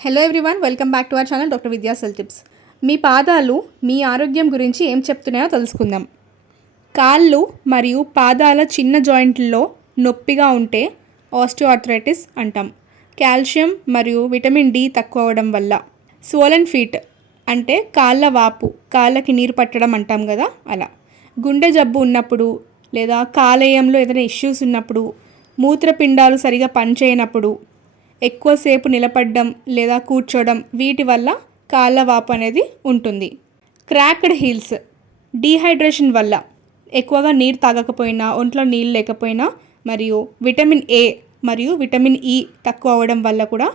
Hello everyone welcome back to our channel doctor Vidya cell tips మీ పాదాలు మీ ఆరోగ్యం గురించి ఏం చెప్తున్నాయో తెలుసుకుందాం. కాళ్ళు మరియు పాదాల చిన్న జాయింట్లలో నొప్పిగా ఉంటే ఆస్టియోఆర్థరైటిస్ అంటాం. కాల్షియం మరియు విటమిన్ డి తక్కువ అవడం వల్ల. స్వోలన్ ఫీట్ అంటే కాళ్ళ వాపు కాళ్ళకి నీరు పట్టడం అంటాం కదా అలా. గుండె జబ్బు ఉన్నప్పుడు లేదా కాలేయంలో ఏదైనా ఇష్యూస్ ఉన్నప్పుడు మూత్రపిండాలు సరిగా పనిచేయనప్పుడు ఎక్కువసేపు నిలబడడం లేదా కూర్చోవడం వీటి వల్ల కాళ్ళ వాపు అనేది ఉంటుంది. క్రాక్డ్ హీల్స్ డీహైడ్రేషన్ వల్ల ఎక్కువగా నీరు తాగకపోయినా ఒంట్లో నీళ్ళు లేకపోయినా మరియు విటమిన్ ఏ మరియు విటమిన్ ఇ తక్కువ అవ్వడం వల్ల కూడా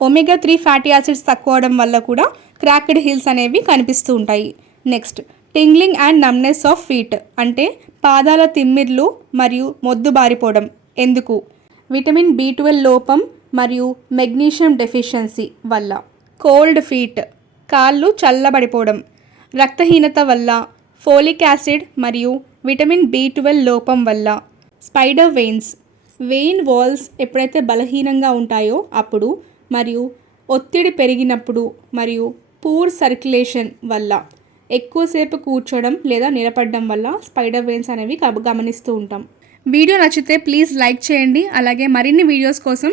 ఒమేగా త్రీ ఫ్యాటీ యాసిడ్స్ తక్కువ అవడం వల్ల కూడా క్రాక్డ్ హీల్స్ అనేవి కనిపిస్తూ ఉంటాయి. Next tingling and numbness of feet అంటే పాదాల తిమ్మిర్లు మరియు మొద్దు బారిపోవడం. ఎందుకు? విటమిన్ బి ట్వెల్వ్ లోపం మరియు మెగ్నీషియం డెఫిషియన్సీ వల్ల. కోల్డ్ ఫీట్ కాళ్ళు చల్లబడిపోవడం రక్తహీనత వల్ల ఫోలిక్ యాసిడ్ మరియు విటమిన్ బి ట్వెల్వ్ లోపం వల్ల. స్పైడర్ వెయిన్స్ వెయిన్ వాల్స్ ఎప్పుడైతే బలహీనంగా ఉంటాయో అప్పుడు మరియు ఒత్తిడి పెరిగినప్పుడు మరియు పూర్ సర్క్యులేషన్ వల్ల. ఎక్కువసేపు కూర్చోవడం లేదా నిలబడడం వల్ల స్పైడర్ వెయిన్స్ అనేవి గమనిస్తూ ఉంటాం. వీడియో నచ్చితే ప్లీజ్ లైక్ చేయండి. అలాగే మరిన్ని వీడియోస్ కోసం